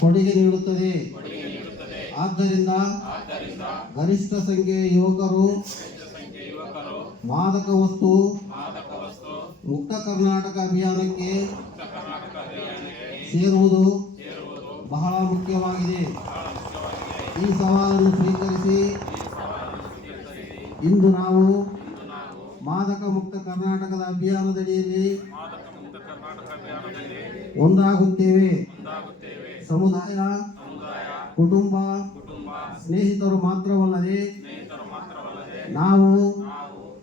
ಕೊಡುಗೆ ನೀಡುತ್ತದೆ. ಆದ್ದರಿಂದ ಗರಿಷ್ಠ ಸಂಖ್ಯೆಯ ಯುವಕರು ಮಾದಕ ವಸ್ತು ಮುಕ್ತ ಕರ್ನಾಟಕ ಅಭಿಯಾನಕ್ಕೆ ಸೇರುವುದು ಬಹಳ ಮುಖ್ಯವಾಗಿದೆ. ಈ ಸವಾಲನ್ನು ಸ್ವೀಕರಿಸಿ ಇಂದು ನಾವು ಮಾದಕ ಮುಕ್ತ ಕರ್ನಾಟಕದ ಅಭಿಯಾನದಡಿಯಲ್ಲಿ ಒಂದಾಗುತ್ತೇವೆ. ಸಮುದಾಯ, ಕುಟುಂಬ, ಸ್ನೇಹಿತರು ಮಾತ್ರವಲ್ಲದೆ ನಾವು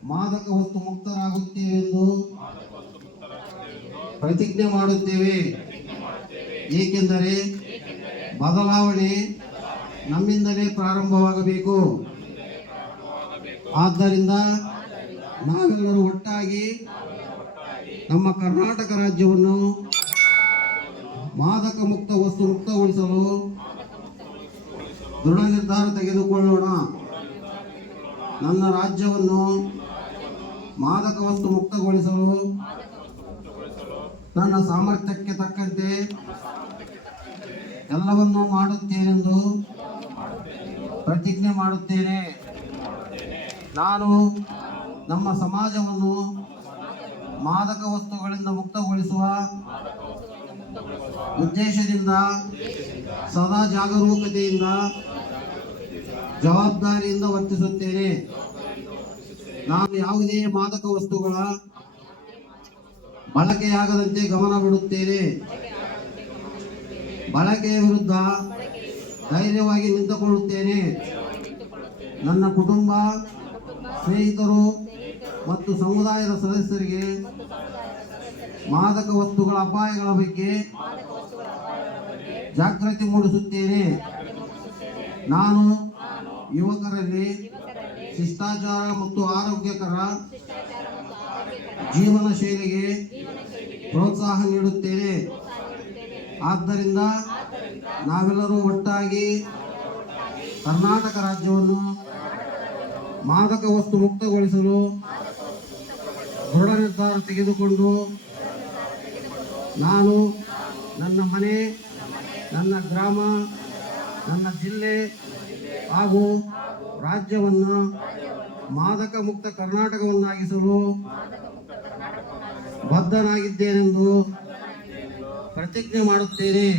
ಮಾದಕ ವಸ್ತು ಮುಕ್ತರಾಗುತ್ತೇವೆ ಎಂದು ಪ್ರತಿಜ್ಞೆ ಮಾಡುತ್ತೇವೆ. ಏಕೆಂದರೆ ಬದಲಾವಣೆ ನಮ್ಮಿಂದಲೇ ಪ್ರಾರಂಭವಾಗಬೇಕು. ಆದ್ದರಿಂದ ನಾವೆಲ್ಲರೂ ಒಟ್ಟಾಗಿ ನಮ್ಮ ಕರ್ನಾಟಕ ರಾಜ್ಯವನ್ನು ಮಾದಕ ಮುಕ್ತ ವಸ್ತು ಮುಕ್ತಗೊಳಿಸಲು ದೃಢ ನಿರ್ಧಾರ ತೆಗೆದುಕೊಳ್ಳೋಣ. ನನ್ನ ರಾಜ್ಯವನ್ನು ಮಾದಕ ವಸ್ತು ಮುಕ್ತಗೊಳಿಸಲು ನನ್ನ ಸಾಮರ್ಥ್ಯಕ್ಕೆ ತಕ್ಕಂತೆ ಎಲ್ಲವನ್ನೂ ಮಾಡುತ್ತೇನೆಂದು ಪ್ರತಿಜ್ಞೆ ಮಾಡುತ್ತೇನೆ. ನಾನು ನಮ್ಮ ಸಮಾಜವನ್ನು ಮಾದಕ ವಸ್ತುಗಳಿಂದ ಮುಕ್ತಗೊಳಿಸುವ ಉದ್ದೇಶದಿಂದ, ಸದಾ ಜಾಗರೂಕತೆಯಿಂದ, ಜವಾಬ್ದಾರಿಯಿಂದ ವರ್ತಿಸುತ್ತೇನೆ. ನಾನು ಯಾವುದೇ ಮಾದಕ ವಸ್ತುಗಳ ಬಳಕೆಯಾಗದಂತೆ ಗಮನ ಬಿಡುತ್ತೇನೆ ಬಳಕೆಯ ವಿರುದ್ಧ ಧೈರ್ಯವಾಗಿ ನಿಂತುಕೊಳ್ಳುತ್ತೇನೆ. ನನ್ನ ಕುಟುಂಬ, ಸ್ನೇಹಿತರು ಮತ್ತು ಸಮುದಾಯದ ಸದಸ್ಯರಿಗೆ ಮಾದಕ ವಸ್ತುಗಳ ಅಪಾಯಗಳ ಬಗ್ಗೆ ಜಾಗೃತಿ ಮೂಡಿಸುತ್ತೇನೆ. ನಾನು ಯುವಕರಲ್ಲಿ ಶಿಷ್ಟಾಚಾರ ಮತ್ತು ಆರೋಗ್ಯಕರ ಜೀವನ ಶೈಲಿಗೆ ಪ್ರೋತ್ಸಾಹ ನೀಡುತ್ತೇನೆ. ಆದ್ದರಿಂದ ನಾವೆಲ್ಲರೂ ಒಟ್ಟಾಗಿ ಕರ್ನಾಟಕ ರಾಜ್ಯವನ್ನು ಮಾದಕ ವಸ್ತು ಮುಕ್ತಗೊಳಿಸಲು ದೃಢ ನಿರ್ಧಾರ ತೆಗೆದುಕೊಂಡು ನಾನು ನನ್ನ ಮನೆ, ನನ್ನ ಗ್ರಾಮ, ನನ್ನ ಜಿಲ್ಲೆ ಹಾಗೂ ರಾಜ್ಯವನ್ನು ಮಾದಕ ಮುಕ್ತ ಕರ್ನಾಟಕವನ್ನಾಗಿಸಲು ಬದ್ಧನಾಗಿದ್ದೇನೆಂದು ಪ್ರತಿಜ್ಞೆ ಮಾಡುತ್ತೇನೆ.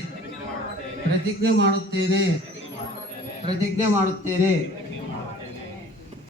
ಪ್ರತಿಜ್ಞೆ ಮಾಡುತ್ತೇನೆ. ಪ್ರತಿಜ್ಞೆ ಮಾಡುತ್ತೇನೆ.